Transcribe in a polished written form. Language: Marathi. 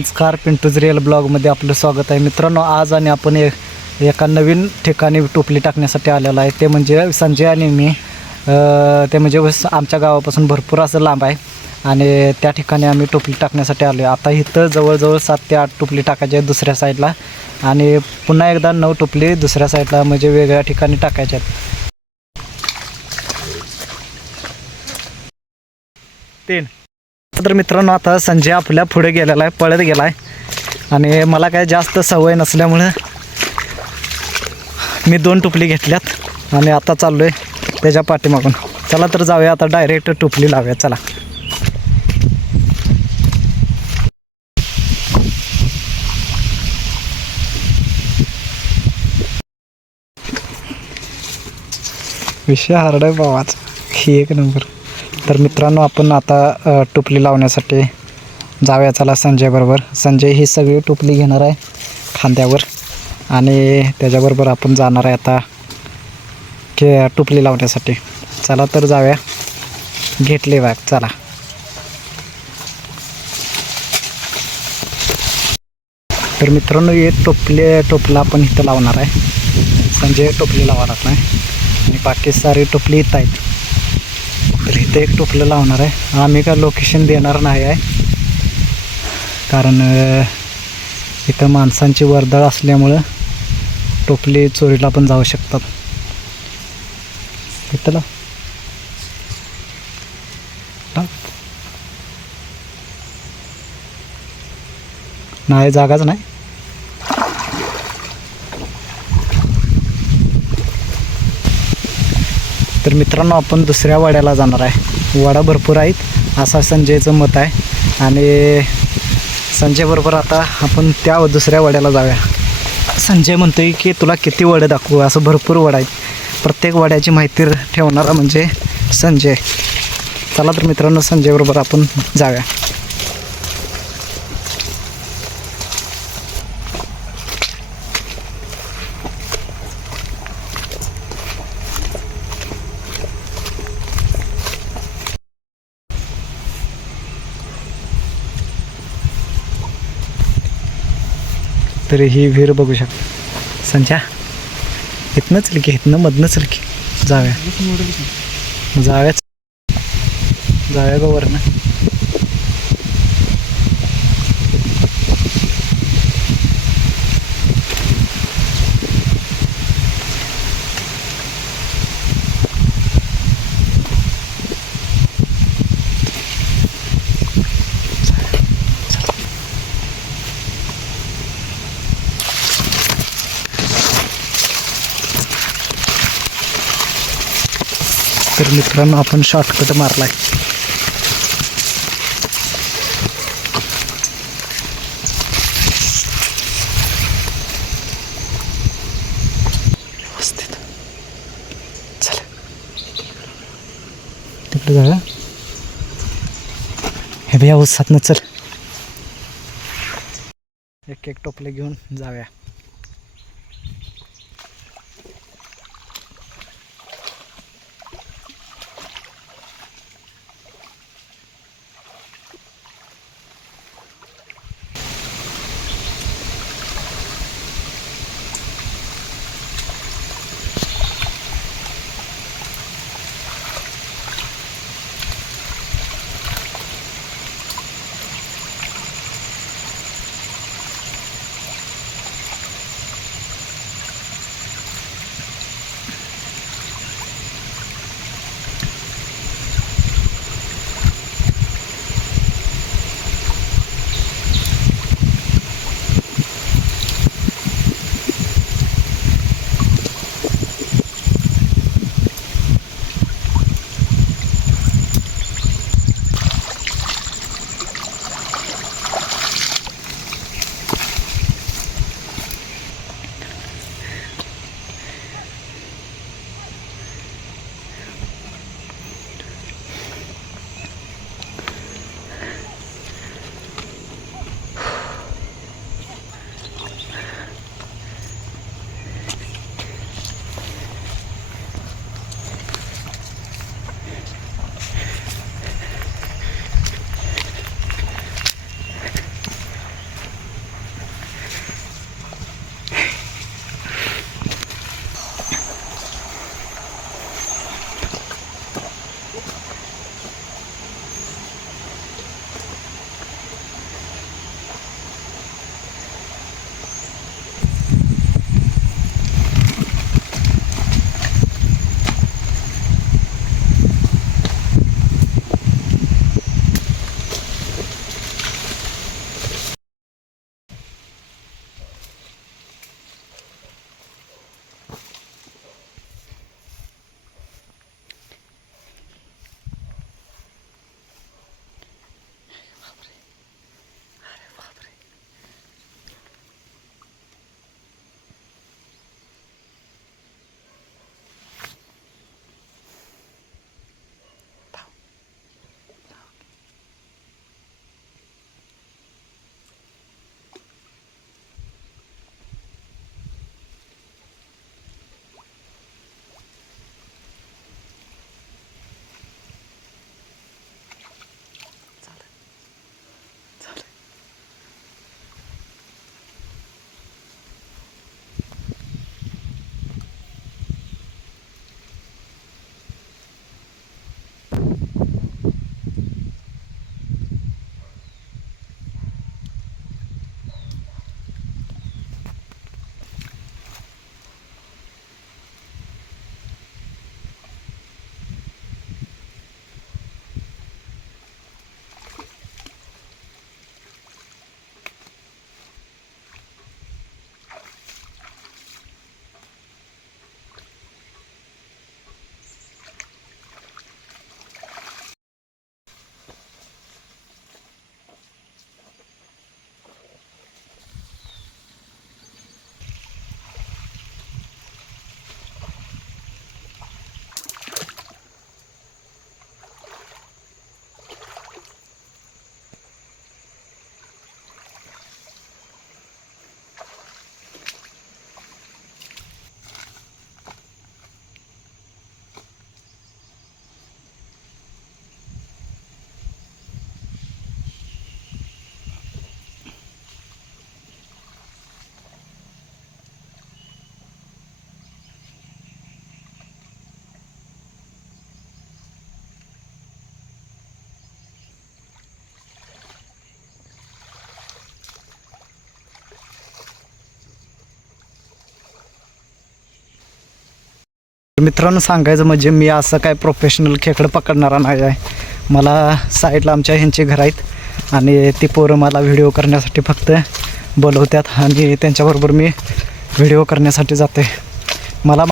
नमस्कार, पिंटूज रिअल ब्लॉगमध्ये आपलं स्वागत आहे. मित्रांनो, आज आणि आपण एका नवीन ठिकाणी टोपली टाकण्यासाठी आलेलो आहे. ते म्हणजे संजय आणि मी. ते म्हणजे आमच्या गावापासून भरपूर असं लांब आहे आणि त्या ठिकाणी आम्ही टोपली टाकण्यासाठी आलो आहे. आता इथं जवळजवळ 7 ते 8 टोपली टाकायच्या आहेत दुसऱ्या साईडला आणि पुन्हा एकदा 9 टोपली दुसऱ्या साईडला म्हणजे वेगळ्या ठिकाणी टाकायच्या आहेत. 3 तर मित्रांनो, आता संजय आपल्या पुढे गेलेला आहे, पळत गेला आहे आणि मला काय जास्त सवय नसल्यामुळं मी 2 टोपली घेतल्यात आणि आता चाललो आहे त्याच्या पाठीमागून. चला तर जाऊया आता, डायरेक्ट टोपली लावूया. चला. विषय हार्ड आहे बाबाच, ही 1 नंबर. तर मित्रांनो, आपण आता टोपली लावण्यासाठी जाऊया. चला संजय बरोबर. संजय ही सगळी टोपली घेणार आहे खांद्यावर आणि त्याच्याबरोबर आपण जाणार आहे आता टोपली लावण्यासाठी. चला तर जाऊया. घेतले बॅग. चला. तर मित्रांनो, एक टोपला आपण इथं लावणार आहे. संजय टोपली लावणार नाही आणि बाकी सारी टोपली इथं आहेत. तर इथं एक टोपलं लावणार आहे. आम्ही काय लोकेशन देणार नाही आहे, कारण इथं माणसांची वर्दळ असल्यामुळं टोपली चोरीला पण जाऊ शकतात. इथं नाही, जागाच नाही. तर मित्रांनो, आपण दुसऱ्या वाड्याला जाणार आहे. वाडा भरपूर आहेत असं संजयचं मत आहे आणि संजयबरोबर आता आपण त्या दुसऱ्या वाड्याला जाऊया. संजय म्हणतोय की तुला किती वडं दाखवू, असं भरपूर वडं आहेत. प्रत्येक वाड्याची माहिती ठेवणारा म्हणजे संजय. चला तर मित्रांनो, संजयबरोबर आपण जाऊया. तर ही विहीर बघू शकता. संजय इथनं चल की, इथनं मधनं चल की, जाऊया जाऊया का वरनं. तर मित्रांनो, आपण शॉर्टकट मारला आहे. चला तिकडे जाऊया. हे भैया उसातनं चल. एक टोपले घेऊन जाऊया. मित्रांनो सांगायचं म्हणजे मी असं काय प्रोफेशनल खेकडं पकडणारा नाही आहे. मला साईडला आमच्या ह्यांचे घर आहेत आणि ती पोरं मला व्हिडिओ करण्यासाठी फक्त बोलवतात आणि त्यांच्याबरोबर मी व्हिडिओ करण्यासाठी जाते. मला